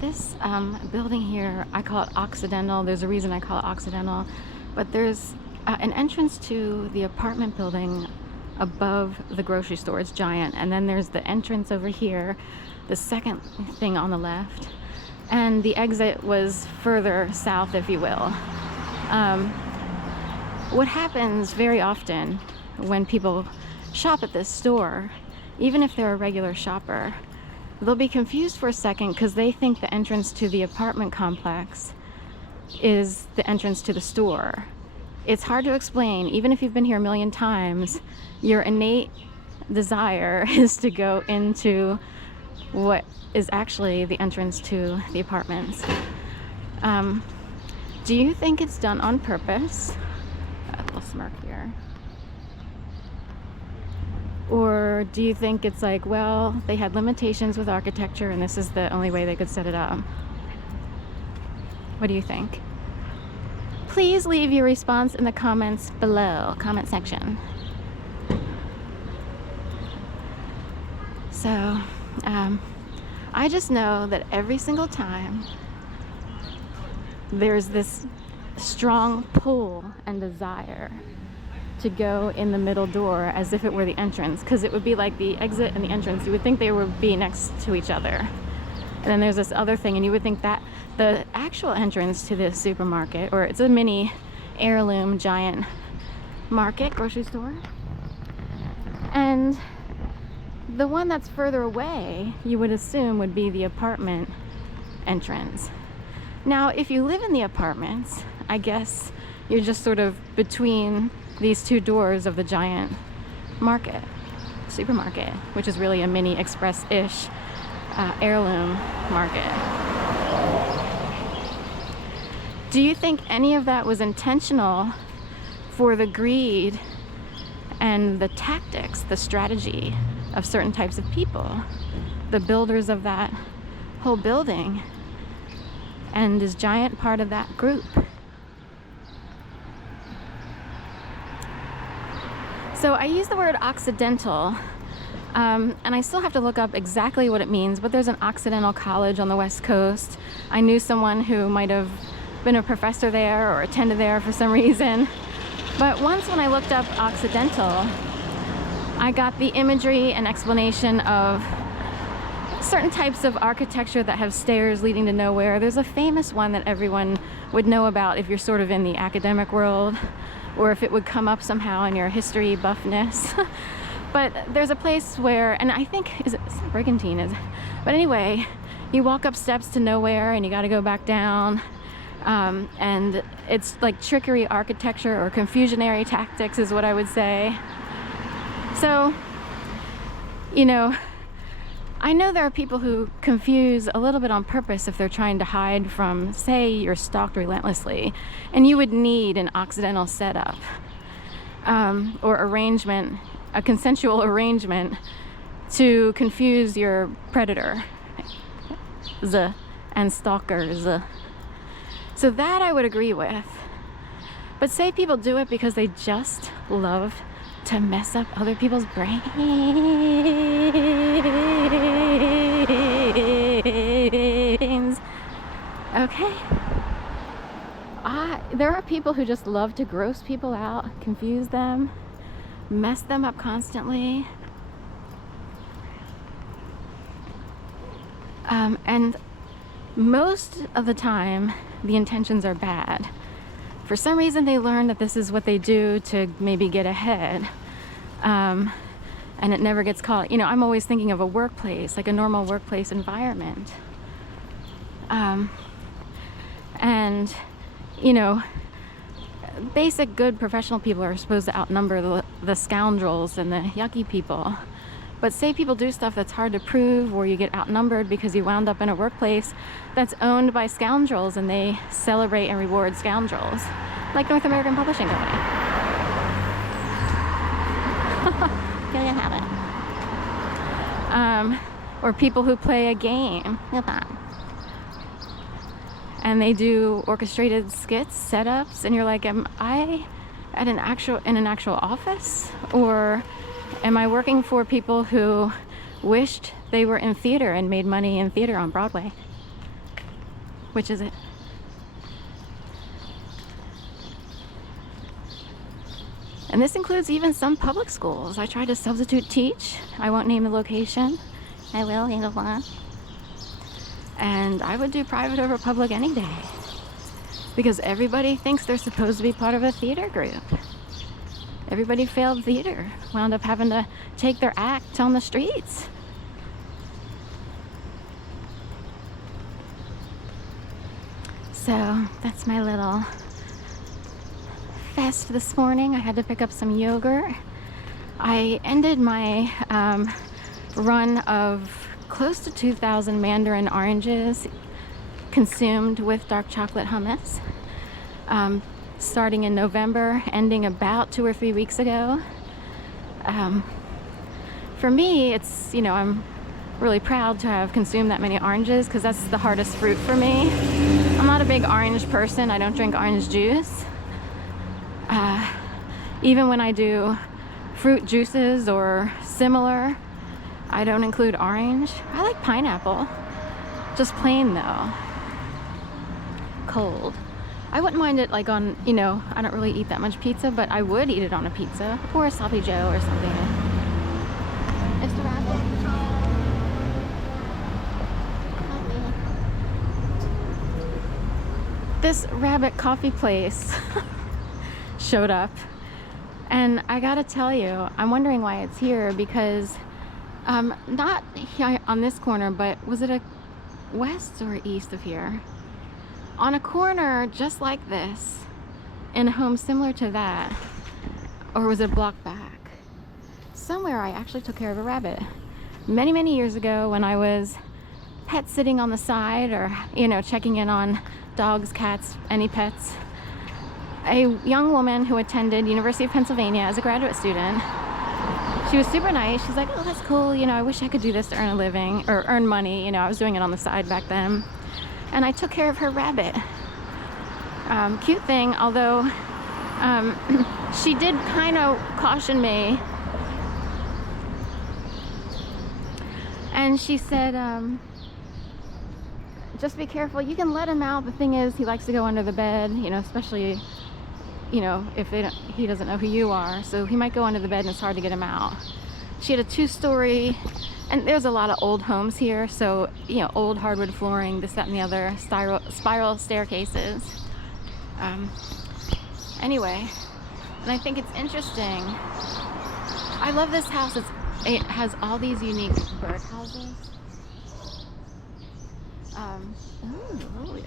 This building here, I call it Occidental. There's a reason I call it Occidental, but there's an entrance to the apartment building above the grocery store. It's giant, and then there's the entrance over here, the second thing on the left, and the exit was further south, if you will. What happens very often when people shop at this store, even if they're a regular shopper, they'll be confused for a second because they think the entrance to the apartment complex is the entrance to the store. It's hard to explain. Even if you've been here a million times, your innate desire is to go into what is actually the entrance to the apartments. Do you think it's done on purpose? A little smirk here. Or do you think it's like, well, they had limitations with architecture and this is the only way they could set it up? What do you think? Please leave your response in the comments below, comment section. So, I just know that every single time there's this strong pull and desire to go in the middle door as if it were the entrance, because it would be like the exit and the entrance. You would think they would be next to each other. And then there's this other thing, and you would think that the actual entrance to this supermarket, or it's a mini heirloom giant market, grocery store, and the one that's further away, you would assume would be the apartment entrance. Now, if you live in the apartments, I guess you're just sort of between these two doors of the giant market, supermarket, which is really a mini express-ish heirloom market. Do you think any of that was intentional for the greed and the tactics, the strategy of certain types of people, the builders of that whole building, and is Giant part of that group? So I use the word Occidental, and I still have to look up exactly what it means, but there's an Occidental college on the West Coast. I knew someone who might have been a professor there or attended there for some reason. But once when I looked up Occidental, I got the imagery and explanation of certain types of architecture that have stairs leading to nowhere. There's a famous one that everyone would know about if you're sort of in the academic world, or if it would come up somehow in your history buffness. But there's a place where, and I think, is it Brigantine? But anyway, you walk up steps to nowhere and you got to go back down. And it's like trickery architecture, or confusionary tactics is what I would say. So, you know, I know there are people who confuse a little bit on purpose if they're trying to hide from, say, you're stalked relentlessly, and you would need an Occidental setup, or arrangement, a consensual arrangement to confuse your predator and stalkers. So that I would agree with. But say people do it because they just love to mess up other people's brains. Okay? There are people who just love to gross people out, confuse them, mess them up constantly. And most of the time, the intentions are bad. For some reason, they learn that this is what they do to maybe get ahead. And it never gets caught. You know, I'm always thinking of a workplace, like a normal workplace environment. And, you know, basic good professional people are supposed to outnumber the scoundrels and the yucky people. But say people do stuff that's hard to prove, or you get outnumbered because you wound up in a workplace that's owned by scoundrels and they celebrate and reward scoundrels, like North American Publishing Company. There you have it. Or people who play a game, and they do orchestrated skits, setups, and you're like, am I in an actual office, or am I working for people who wished they were in theater and made money in theater on Broadway? Which is it? And this includes even some public schools. I tried to substitute teach. I won't name the location. I will in a while. And I would do private over public any day. Because everybody thinks they're supposed to be part of a theater group. Everybody failed theater. Wound up having to take their act on the streets. So that's my little fest this morning. I had to pick up some yogurt. I ended my run of close to 2,000 mandarin oranges consumed with dark chocolate hummus, starting in November, ending about 2 or 3 weeks ago. For me, it's, you know, I'm really proud to have consumed that many oranges because that's the hardest fruit for me. I'm not a big orange person. I don't drink orange juice. Even when I do fruit juices or similar, I don't include orange. I like pineapple, just plain though, cold. I wouldn't mind it like on, you know, I don't really eat that much pizza, but I would eat it on a pizza or a sloppy joe or something. It's the rabbit. This rabbit coffee place showed up, and I gotta tell you, I'm wondering why it's here because not here on this corner, but was it a west or east of here? On a corner just like this, in a home similar to that, or was it a block back? Somewhere I actually took care of a rabbit many, many years ago when I was pet sitting on the side, or, you know, checking in on dogs, cats, any pets. A young woman who attended University of Pennsylvania as a graduate student. She was super nice. She's like, oh, that's cool. You know, I wish I could do this to earn a living or earn money. You know, I was doing it on the side back then. And I took care of her rabbit. Cute thing, although she did kind of caution me. And she said, just be careful. You can let him out. The thing is, he likes to go under the bed, you know, especially, you know, if he doesn't know who you are. So he might go under the bed and it's hard to get him out. She had a 2-story, and there's a lot of old homes here. So, you know, old hardwood flooring, this, that, and the other, spiral staircases. Anyway, and I think it's interesting. I love this house. It has all these unique bird houses. Ooh,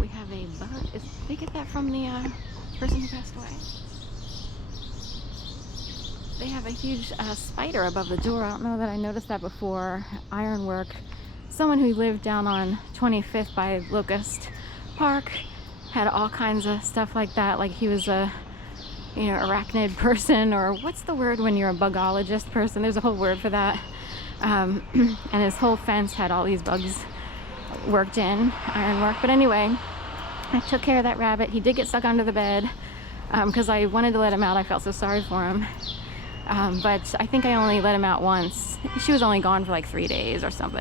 we have a bug. Did they get that from the person who passed away? They have a huge spider above the door. I don't know that I noticed that before. Ironwork. Someone who lived down on 25th by Locust Park had all kinds of stuff like that. Like he was a, you know, arachnid person, or what's the word when you're a bugologist person? There's a whole word for that. And his whole fence had all these bugs worked in, ironwork. But anyway, I took care of that rabbit. He did get stuck under the bed because I wanted to let him out. I felt so sorry for him. But I think I only let him out once. She was only gone for like 3 days or something.